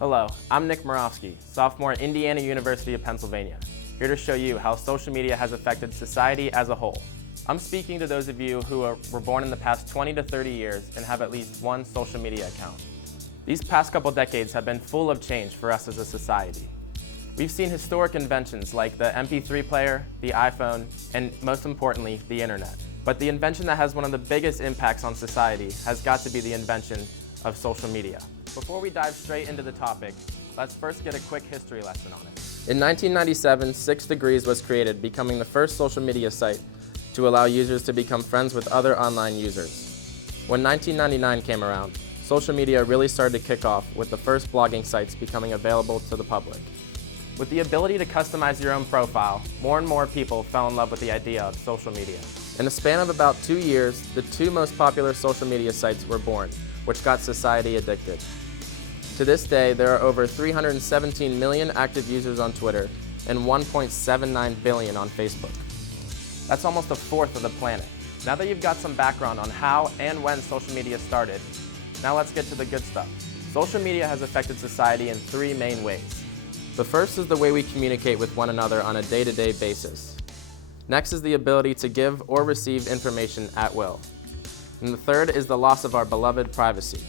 Hello, I'm Nick Moravsky, sophomore at Indiana University of Pennsylvania, here to show you how social media has affected society as a whole. I'm speaking to those of you who were born in the past 20 to 30 years and have at least one social media account. These past couple decades have been full of change for us as a society. We've seen historic inventions like the MP3 player, the iPhone, and most importantly, the internet. But the invention that has one of the biggest impacts on society has got to be the invention of social media. Before we dive straight into the topic, let's first get a quick history lesson on it. In 1997, 6 Degrees was created, becoming the first social media site to allow users to become friends with other online users. When 1999 came around, social media really started to kick off with the first blogging sites becoming available to the public. With the ability to customize your own profile, more and more people fell in love with the idea of social media. In a span of about 2 years, the 2 most popular social media sites were born, which got society addicted. To this day, there are over 317 million active users on Twitter and 1.79 billion on Facebook. That's almost a fourth of the planet. Now that you've got some background on how and when social media started, now let's get to the good stuff. Social media has affected society in 3 main ways. The first is the way we communicate with one another on a day-to-day basis. Next is the ability to give or receive information at will. And the third is the loss of our beloved privacy.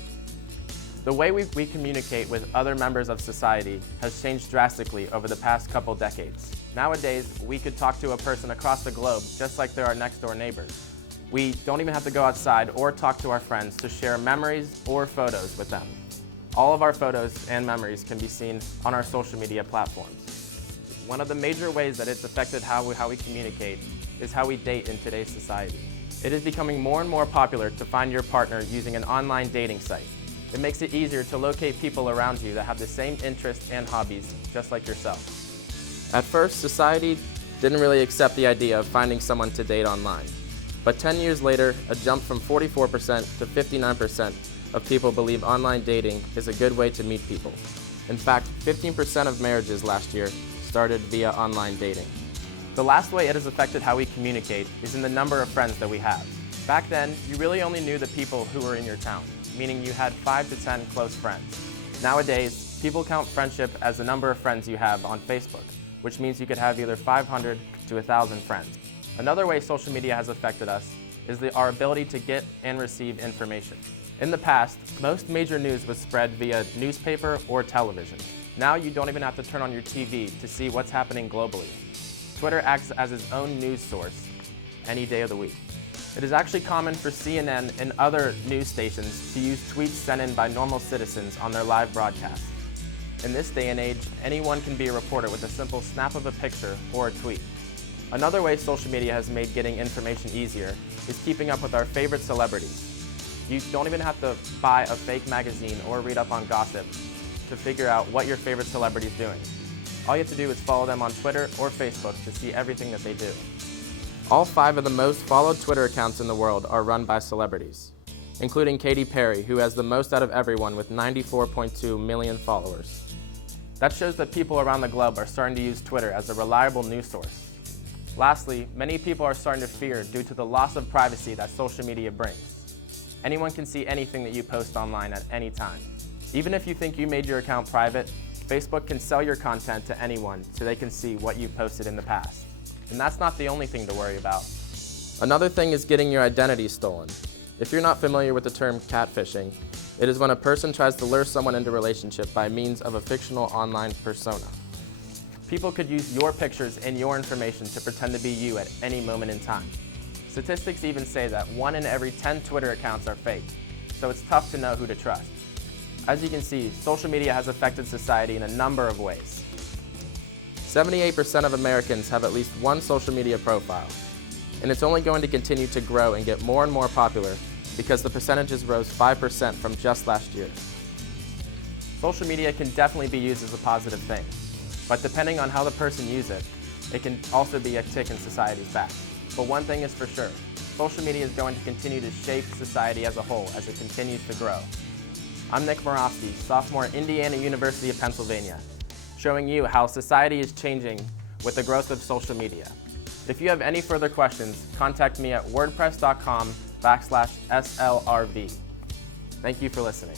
The way we communicate with other members of society has changed drastically over the past couple decades. Nowadays, we could talk to a person across the globe just like they're our next-door neighbors. We don't even have to go outside or talk to our friends to share memories or photos with them. All of our photos and memories can be seen on our social media platforms. One of the major ways that it's affected how we communicate is how we date in today's society. It is becoming more and more popular to find your partner using an online dating site. It makes it easier to locate people around you that have the same interests and hobbies, just like yourself. At first, society didn't really accept the idea of finding someone to date online. But 10 years later, a jump from 44% to 59% of people believe online dating is a good way to meet people. In fact, 15% of marriages last year started via online dating. The last way it has affected how we communicate is in the number of friends that we have. Back then, you really only knew the people who were in your town, meaning you had 5 to 10 close friends. Nowadays, people count friendship as the number of friends you have on Facebook, which means you could have either 500 to 1,000 friends. Another way social media has affected us is our ability to get and receive information. In the past, most major news was spread via newspaper or television. Now you don't even have to turn on your TV to see what's happening globally. Twitter acts as its own news source any day of the week. It is actually common for CNN and other news stations to use tweets sent in by normal citizens on their live broadcasts. In this day and age, anyone can be a reporter with a simple snap of a picture or a tweet. Another way social media has made getting information easier is keeping up with our favorite celebrities. You don't even have to buy a fake magazine or read up on gossip to figure out what your favorite celebrity is doing. All you have to do is follow them on Twitter or Facebook to see everything that they do. All 5 of the most followed Twitter accounts in the world are run by celebrities, including Katy Perry, who has the most out of everyone with 94.2 million followers. That shows that people around the globe are starting to use Twitter as a reliable news source. Lastly, many people are starting to fear due to the loss of privacy that social media brings. Anyone can see anything that you post online at any time. Even if you think you made your account private, Facebook can sell your content to anyone so they can see what you've posted in the past. And that's not the only thing to worry about. Another thing is getting your identity stolen. If you're not familiar with the term catfishing, it is when a person tries to lure someone into a relationship by means of a fictional online persona. People could use your pictures and your information to pretend to be you at any moment in time. Statistics even say that 1 in every 10 Twitter accounts are fake, so it's tough to know who to trust. As you can see, social media has affected society in a number of ways. 78% of Americans have at least one social media profile, and it's only going to continue to grow and get more and more popular because the percentages rose 5% from just last year. Social media can definitely be used as a positive thing, but depending on how the person uses it, it can also be a tick in society's back. But one thing is for sure, social media is going to continue to shape society as a whole as it continues to grow. I'm Nick Moravsky, sophomore at Indiana University of Pennsylvania, showing you how society is changing with the growth of social media. If you have any further questions, contact me at wordpress.com/slrv. Thank you for listening.